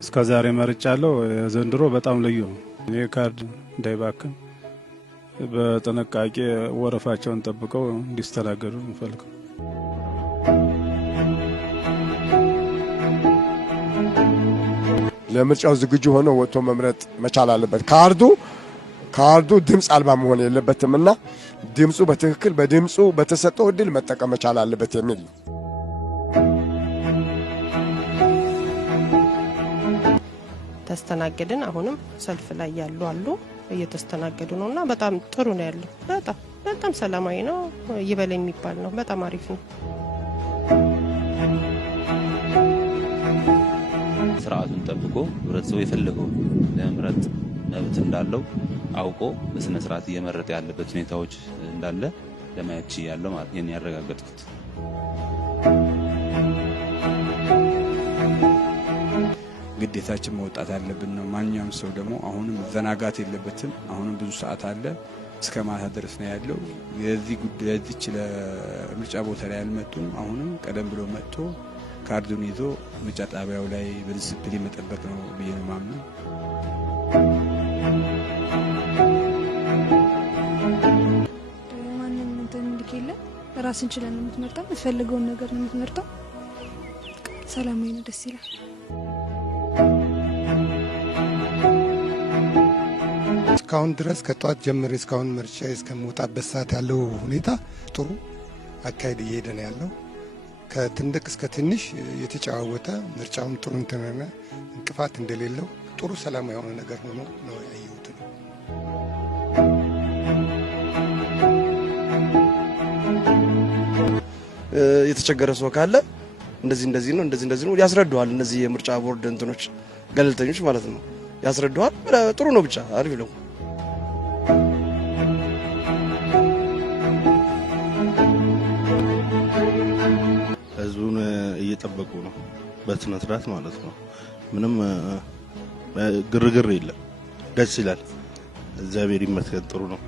እስከዛሬ መርጫለሁ። ዘንድሮ በጣም ልዩ ነው። እኔ ካርድ እንዳይባክን በጥንቃቄ ወረፋቸውን ጠብቀው እንዲስተናገዱ እንፈልገው። ለምርጫው ዝግጁ ሆኖ ወጥቶ መምረጥ መቻል አለበት። ካርዱ ድምፅ አልባ መሆን የለበትምና ድምፁ በትክክል በድምፁ በተሰጠው እድል መጠቀም መቻል አለበት የሚል ነው። ተስተናገድን። አሁንም ሰልፍ ላይ ያሉ አሉ እየተስተናገዱ ነውና በጣም ጥሩ ነው ያለው። በጣም ሰላማዊ ነው። ይበል የሚባል ነው። በጣም አሪፍ ነው። ስርዓቱን ጠብቆ ህብረተሰቡ የፈለገው ለመምረጥ መብት እንዳለው አውቆ በስነ ስርዓት እየመረጠ ያለበት ሁኔታዎች እንዳለ ለማየት ያለው ማለት ነው ያረጋገጥኩት። ግዴታችን መውጣት ያለብን ነው። ማንኛውም ሰው ደግሞ አሁንም ዘናጋት የለበትም። አሁንም ብዙ ሰዓት አለ፣ እስከ ማታ ድረስ ነው ያለው። ለዚች ለምርጫ ቦታ ላይ ያልመጡም አሁንም ቀደም ብሎ መጥቶ ካርዱን ይዞ ምርጫ ጣቢያው ላይ በዲሲፕሊን መጠበቅ ነው ብዬ ነው ማምነው። ማንም እንትን ልኬለ ራስን ችለን ነው የምትመርጠው፣ የምትፈልገውን ነገር ነው የምትመርጠው። ሰላማዊ ነው፣ ደስ ይላል። እስካሁን ድረስ ከጧት ጀምሬ እስካሁን ምርጫ እስከምወጣበት ሰዓት ያለው ሁኔታ ጥሩ አካሄድ እየሄደ ነው ያለው። ከትልቅ እስከ ትንሽ የተጨዋወተ ምርጫውም ጥሩ እንትንነ እንቅፋት እንደሌለው ጥሩ ሰላማዊ የሆነ ነገር ሆኖ ነው ያየሁት። የተቸገረ ሰው ካለ እንደዚህ ነው ያስረዱሃል። እነዚህ የምርጫ ቦርድ እንትኖች ገለልተኞች ማለት ነው ያስረዱሃል። ጥሩ ነው፣ ብቻ አሪፍ ነው። ህዝቡን እየጠበቁ ነው በስነ ስርዓት ማለት ነው። ምንም ግርግር የለም። ደስ ይላል። እግዚአብሔር ይመስገን፣ ጥሩ ነው።